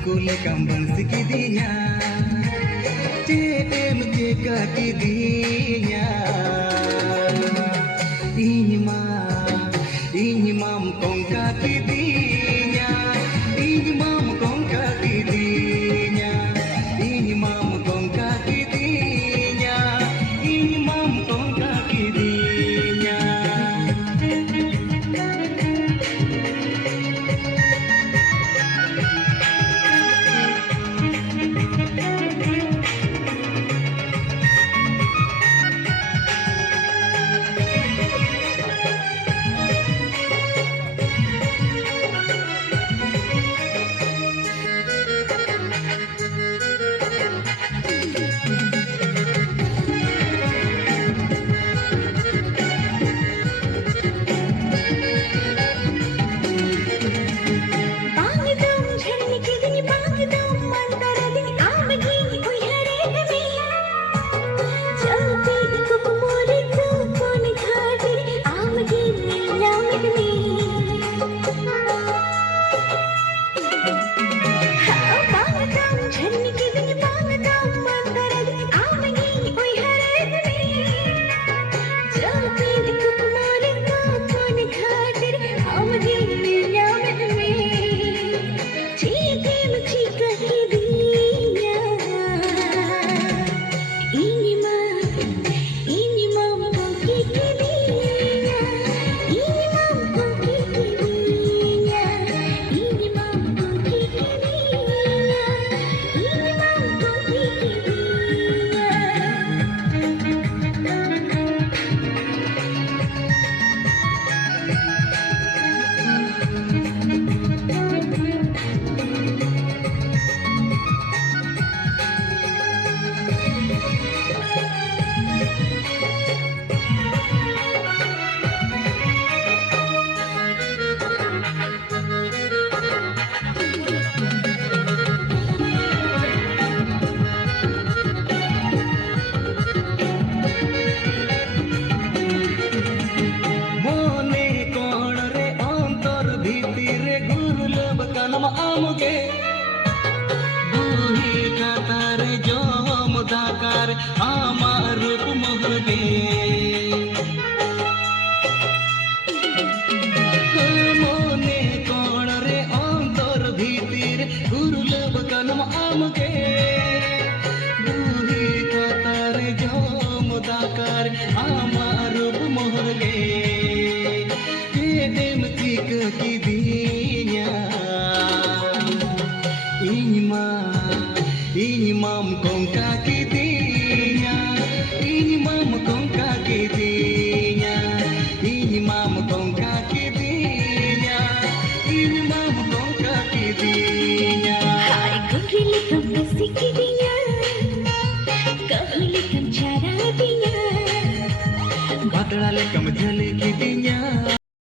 Hakule kambang sekidinya Cedem ceka kidinya Ini mam kong kakidinya Ini mam kong kakidinya Ini mam kong kakidinya Ini mam kong kakidinya Amuge buhi katar jom dakar amar rup mohge mone kon re antor bhitir gurlab kanam amuge buhi katar jom dakar amar rup mohge kedem tik ki dinya Ini mam kong kakidinya Ini mam kong kakidinya Ini mam kong kakidinya Ini mam kong kakidinya Hai gurili kam basikidinya Kahuli kam cara dinya Badala lekam